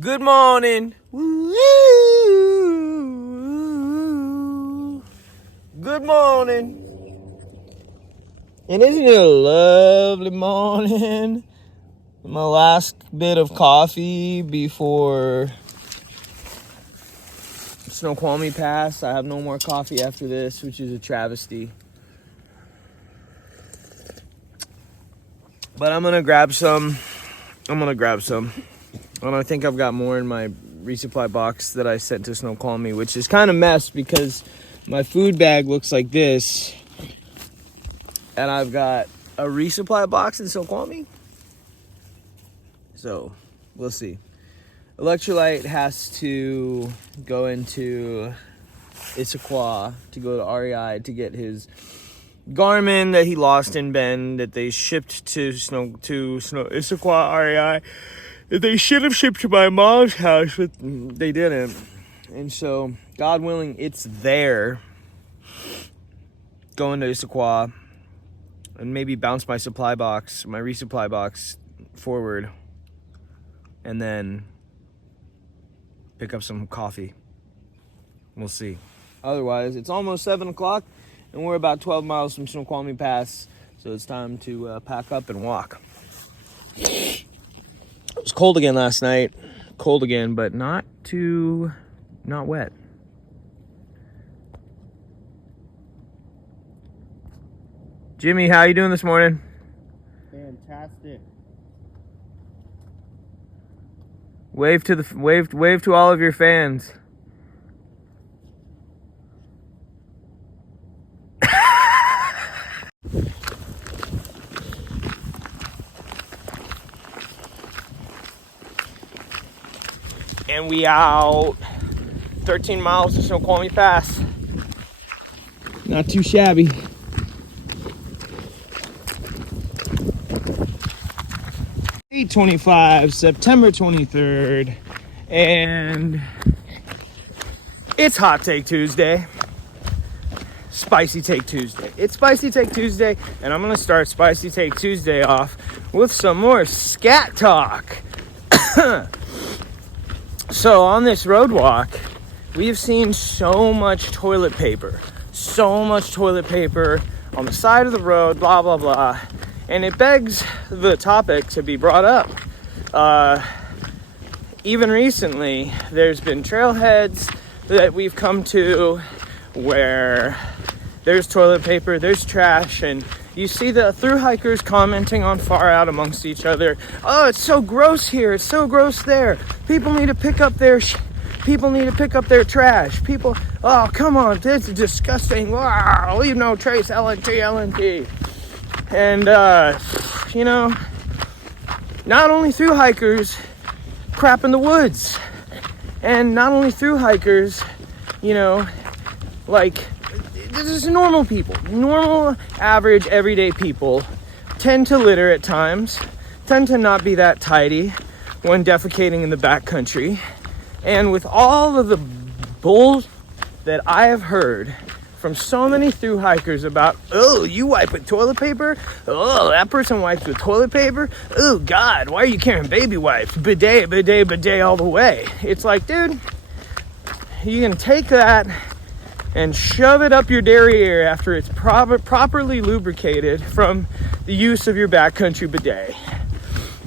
Good morning. Woo. Good morning. And isn't it a lovely morning? My last bit of coffee before Snoqualmie Pass. I have no more coffee after this, which is a travesty. But I'm gonna grab some. And I think I've got more in my resupply box that I sent to Snoqualmie, which is kind of messed because my food bag looks like this. And I've got a resupply box in Snoqualmie. So, we'll see. Electrolyte has to go into Issaquah to go to REI to get his Garmin that he lost in Bend that they shipped to Issaquah REI. They should have shipped to my mom's house, but they didn't. And so, God willing, it's there. Going to Issaquah and maybe bounce my resupply box forward. And then pick up some coffee. We'll see. Otherwise, it's almost 7 o'clock and we're about 12 miles from Snoqualmie Pass. So it's time to pack up and walk. It was cold again last night. Cold again, but not wet. Jimmy, how you doing this morning? Fantastic. Wave to all of your fans. And we out 13 miles to Snoqualmie Pass. Not too shabby. .25, September 23rd, and it's Hot Take Tuesday. Spicy Take Tuesday. It's Spicy Take Tuesday, and I'm gonna start Spicy Take Tuesday off with some more scat talk. So on this road walk, we've seen so much toilet paper on the side of the road, blah, blah, blah. And it begs the topic to be brought up. Even recently, there's been trailheads that we've come to where there's toilet paper, there's trash, and you see the thru hikers commenting on far out amongst each other. Oh, it's so gross here. It's so gross there. People need to pick up their trash. Oh, come on. This is disgusting. Wow, leave no trace. LNT. And, not only thru hikers crap in the woods. And not only thru hikers, this is normal people. Normal, average, everyday people tend to litter at times, tend to not be that tidy when defecating in the backcountry. And with all of the bull that I have heard from so many thru hikers about, oh, you wipe with toilet paper? Oh, that person wipes with toilet paper? Oh, God, why are you carrying baby wipes? Bidet all the way. It's like, dude, you can take that and shove it up your derriere after it's properly lubricated from the use of your backcountry bidet.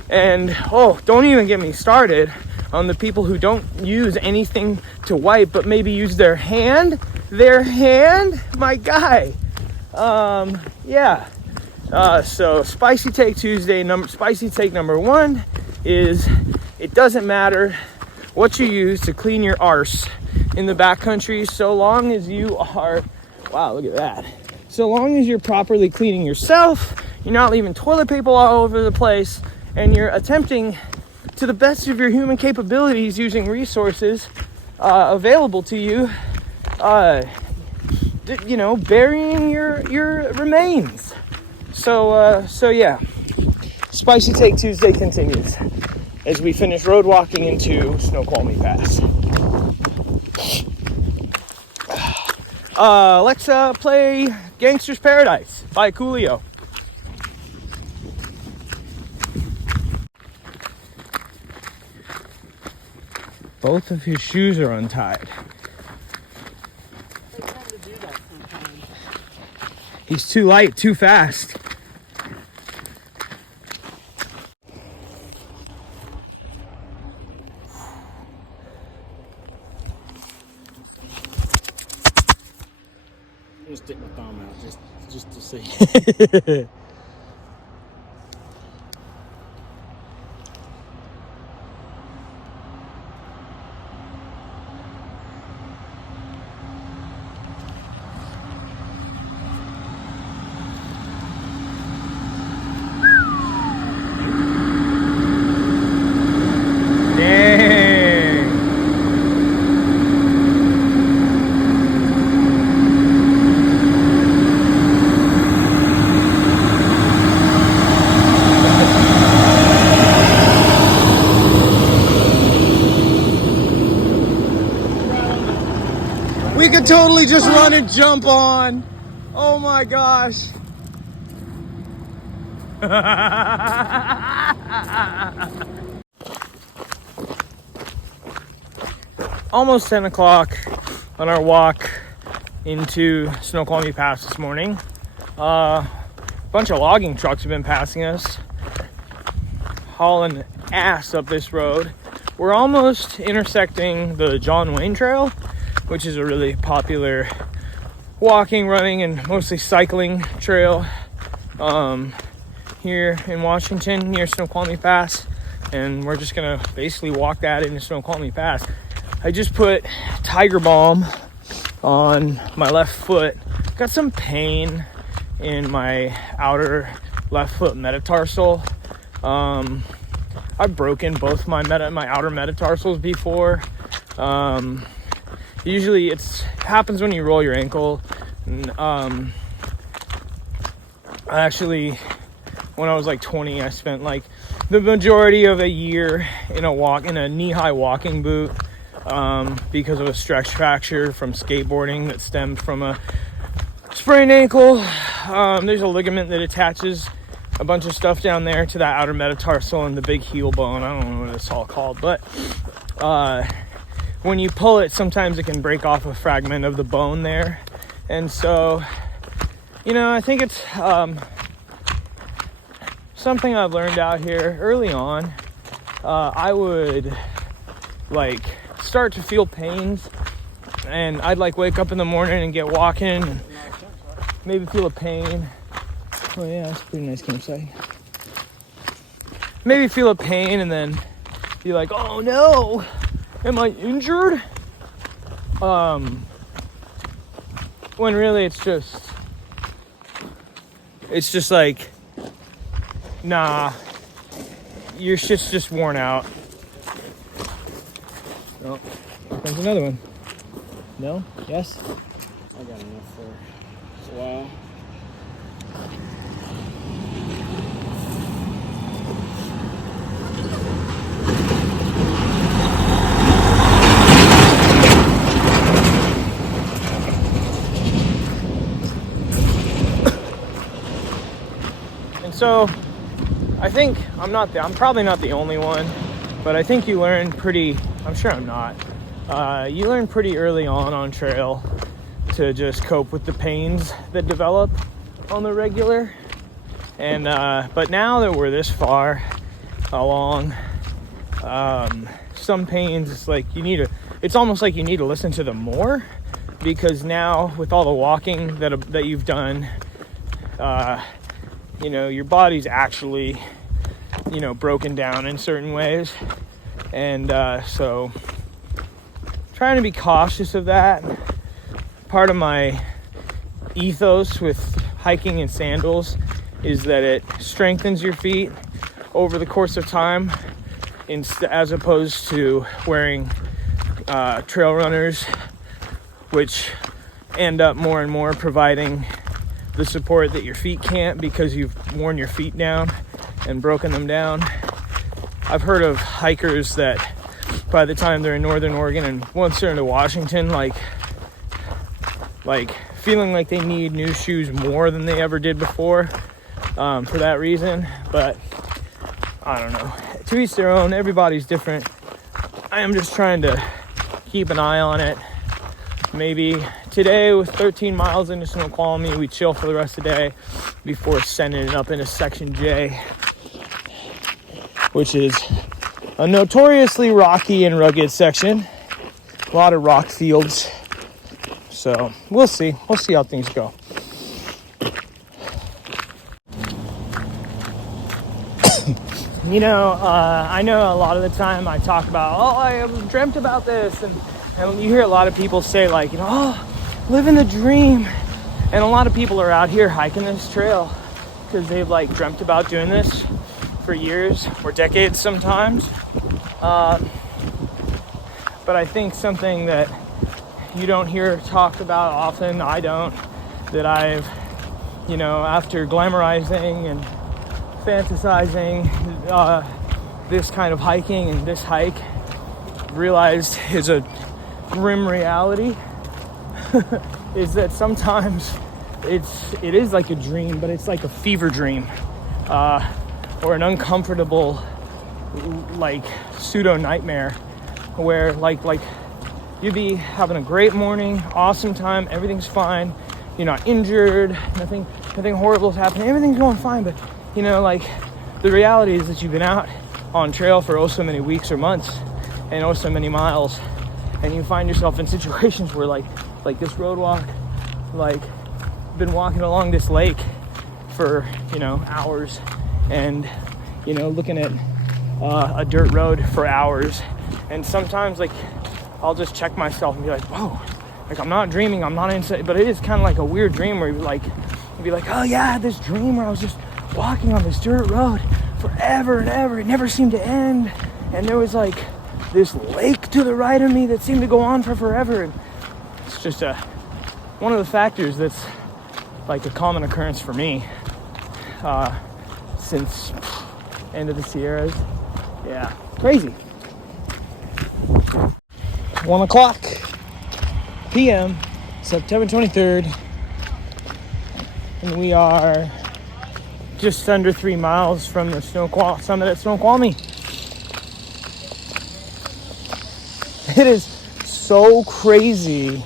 And, don't even get me started on the people who don't use anything to wipe, but maybe use their hand, my guy. So Spicy Take Tuesday, Spicy Take number 1 is, it doesn't matter what you use to clean your arse in the backcountry, so long as you are, wow, look at that. So long as you're properly cleaning yourself, you're not leaving toilet paper all over the place, and you're attempting to the best of your human capabilities using resources available to you, burying your remains. So yeah, Spicy Take Tuesday continues as we finish road walking into Snoqualmie Pass. Let's play Gangster's Paradise by Coolio. Both of his shoes are untied. They tend to do that sometimes. He's too light, too fast. I'm gonna stick my thumb out just to see. Dang. We could totally just run and jump on. Oh my gosh. Almost 10 o'clock on our walk into Snoqualmie Pass this morning. A bunch of logging trucks have been passing us, hauling ass up this road. We're almost intersecting the John Wayne Trail, which is a really popular walking, running, and mostly cycling trail here in Washington near Snoqualmie Pass. And we're just gonna basically walk that into Snoqualmie Pass. I just put Tiger Balm on my left foot. Got some pain in my outer left foot metatarsal. I've broken both my outer metatarsals before. Usually it happens when you roll your ankle. Actually, when I was like 20, I spent like the majority of a year in a knee-high walking boot because of a stress fracture from skateboarding that stemmed from a sprained ankle. There's a ligament that attaches a bunch of stuff down there to that outer metatarsal and the big heel bone. I don't know what it's all called, but when you pull it, sometimes it can break off a fragment of the bone there. And so, I think it's something I've learned out here early on. I would start to feel pains, and I'd wake up in the morning and get walking and maybe feel a pain. Oh yeah, that's a pretty nice campsite. Maybe feel a pain and then be like, oh no, am I injured? When really it's just like, nah, your shit's just worn out. Oh, here comes another one. No? Yes? I got enough for a while. And so, I think I'm probably not the only one, but I think you learn I'm sure I'm not. You learn pretty early on trail to just cope with the pains that develop on the regular. And but now that we're this far along, some pains it's almost like you need to listen to them more, because now with all the walking that you've done, your body's actually broken down in certain ways. And so trying to be cautious of that. Part of my ethos with hiking in sandals is that it strengthens your feet over the course of time, as opposed to wearing trail runners, which end up more and more providing the support that your feet can't, because you've worn your feet down and broken them down. I've heard of hikers that by the time they're in Northern Oregon and once they're into Washington, like feeling like they need new shoes more than they ever did before, for that reason. But I don't know, to each their own. Everybody's different. I am just trying to keep an eye on it. Maybe today with 13 miles into Snoqualmie, we chill for the rest of the day before sending it up into Section J, which is a notoriously rocky and rugged section. A lot of rock fields. So we'll see. We'll see how things go. You know, I know a lot of the time I talk about, oh, I dreamt about this. And you hear a lot of people say like, you know, oh, living the dream. And a lot of people are out here hiking this trail because they've like dreamt about doing this for years or decades sometimes. But I think something that you don't hear talked about often, I don't, that I've, you know, after glamorizing and fantasizing this kind of hiking and this hike, realized is a grim reality, is that sometimes it is like a dream, but it's like a fever dream, or an uncomfortable, like pseudo nightmare, where like you'd be having a great morning, awesome time, everything's fine, you're not injured, nothing horrible is happening, everything's going fine, but you know, like the reality is that you've been out on trail for oh so many weeks or months and oh so many miles, and you find yourself in situations where like this road walk, like been walking along this lake for, you know, hours, and you know, looking at a dirt road for hours, and sometimes like I'll just check myself and be like, whoa, like I'm not dreaming, I'm not insane, but it is kind of like a weird dream where you'd be like, oh yeah, I had this dream where I was just walking on this dirt road forever and ever, it never seemed to end, and there was like this lake to the right of me that seemed to go on for forever. And it's just one of the factors that's like a common occurrence for me since end of the Sierras. Yeah, crazy. 1 o'clock p.m. September 23rd, and we are just under 3 miles from the summit at Snoqualmie. It is so crazy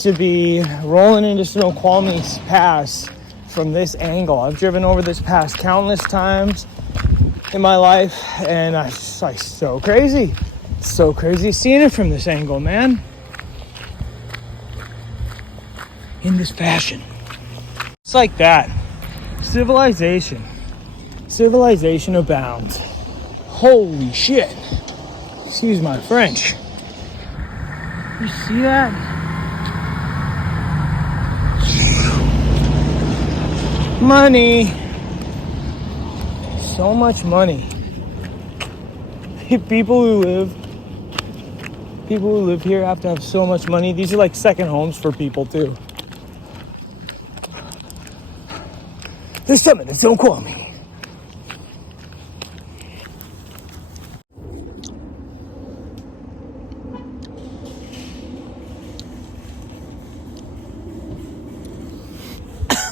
to be rolling into Snoqualmie Pass from this angle. I've driven over this pass countless times in my life, and it's like so crazy. It's so crazy seeing it from this angle, man. In this fashion. It's like that. Civilization abounds. Holy shit. Excuse my French. You see that? Money. So much money. People who live here have to have so much money. These are like second homes for people too. The summit of Snoqualmie.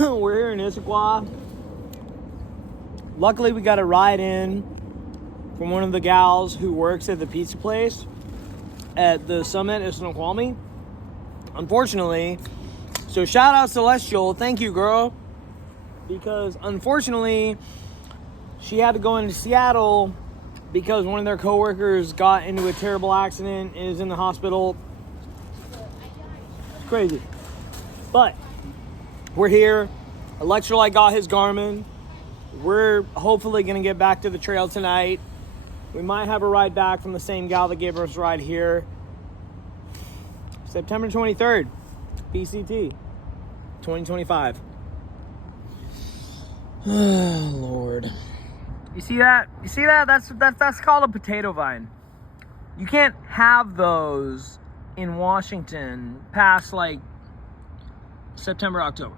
We're here in Issaquah. Luckily, we got a ride in from one of the gals who works at the pizza place at the summit of Snoqualmie. Unfortunately, so shout out Celestial, thank you, girl. Because unfortunately, she had to go into Seattle because one of their coworkers got into a terrible accident and is in the hospital. It's crazy. But we're here. Electrolyte got his Garmin. We're hopefully going to get back to the trail tonight. We might have a ride back from the same gal that gave us a ride here. September 23rd, PCT, 2025. Oh, Lord. You see that? You see that? That's called a potato vine. You can't have those in Washington past like September, October.